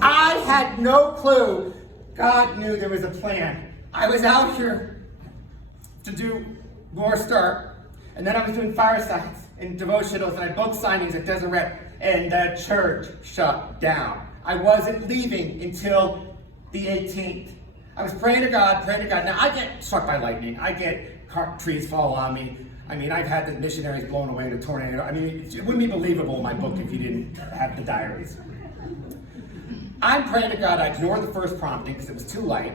I had no clue. God knew there was a plan. I was out here to do NorthStar, and then I was doing firesides and devotionals, and I had book signings at Deseret, and the church shut down. I wasn't leaving until the 18th. I was praying to God. Now, I get struck by lightning. I get trees fall on me. I mean, I've had the missionaries blown away in a tornado. I mean, it wouldn't be believable in my book if you didn't have the diaries. I'm praying to God. I ignored the first prompting because it was too light.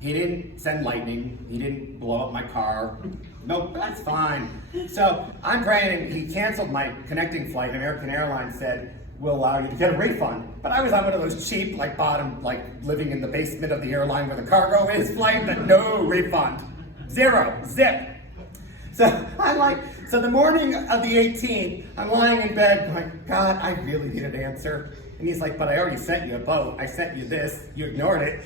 He didn't send lightning. He didn't blow up my car. Nope, that's fine. So I'm praying, and he canceled my connecting flight. American Airlines said, we'll allow you to get a refund. But I was on one of those cheap, living in the basement of the airline where the cargo is flight, but no refund. Zero, zip. So the morning of the 18th, I'm lying in bed going, God, I really need an answer. And he's like, but I already sent you a boat. I sent you this. You ignored it.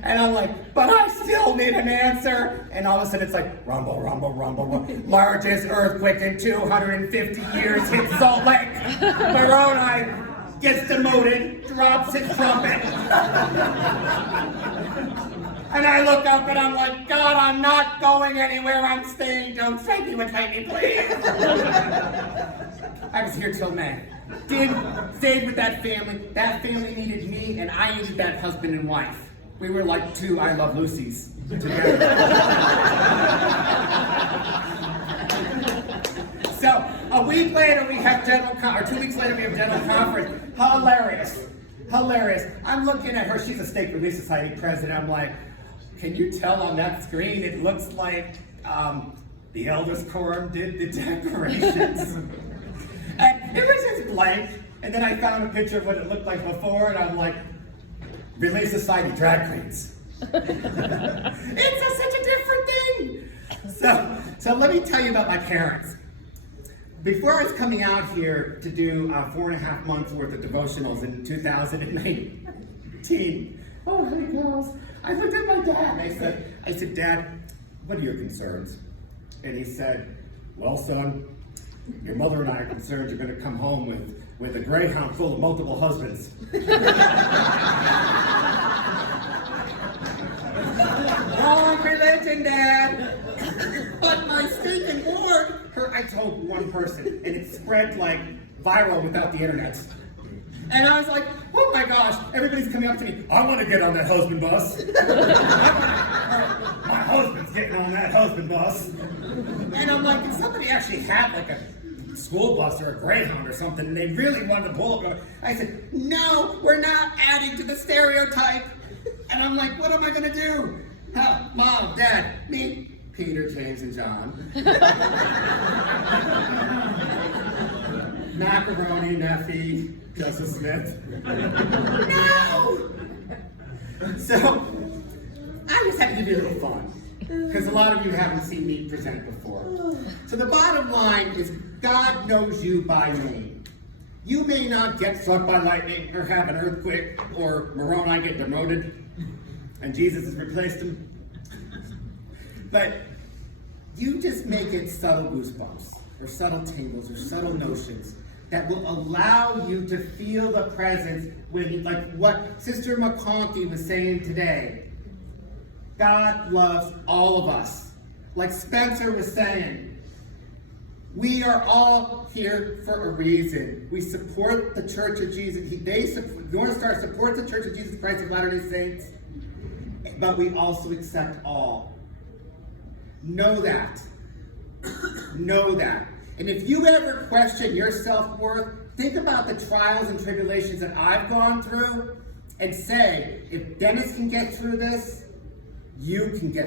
And I'm like, but I still need an answer. And all of a sudden it's like, rumble, rumble, rumble, rumble. Largest earthquake in 250 years hits Salt Lake. Moroni gets demoted, drops his trumpet. And I look up and I'm like, God, I'm not going anywhere. I'm staying. Don't take me with me, please. I was here till May. Stayed with that family. That family needed me, and I needed that husband and wife. We were like two I Love Lucy's together. So a week later we have or 2 weeks later we have dental conference. Hilarious. I'm looking at her. She's a Stake Relief Society president. I'm like, can you tell on that screen it looks like the elders quorum did the decorations? And it was just blank. And then I found a picture of what it looked like before, and I'm like, Relief Society drag queens. It's such a different thing. So let me tell you about my parents. Before I was coming out here to do 4.5 months worth of devotionals in 2019, oh my girls, I looked at my dad and I said, Dad, what are your concerns? And he said, well, son, your mother and I are concerned you're going to come home with a greyhound full of multiple husbands. Wrong religion, Dad. But my stinking Lord, I told one person, and it spread like viral without the internet. And I was like, oh my gosh, everybody's coming up to me. I want to get on that husband bus. My husband's getting on that husband bus. And I'm like, if somebody actually had like a school bus or a Greyhound or something, and they really wanted to pull up, I said, no, we're not adding to the stereotype. And I'm like, what am I going to do? Mom, Dad, me, Peter, James, and John. Macaroni, Neffy, Joseph Smith. No! So, I just had to give you a little fun, because a lot of you haven't seen me present before. So the bottom line is, God knows you by name. You may not get struck by lightning, or have an earthquake, or Moroni get demoted, and Jesus has replaced him. But you just make it subtle goosebumps, or subtle tingles, or subtle notions that will allow you to feel the presence when, like what Sister McConkie was saying today. God loves all of us. Like Spencer was saying, we are all here for a reason. We support the Church of Jesus. NorthStar supports the Church of Jesus Christ of Latter-day Saints, but we also accept all. Know that. Know that. And if you ever question your self-worth, think about the trials and tribulations that I've gone through and say, if Dennis can get through this, you can get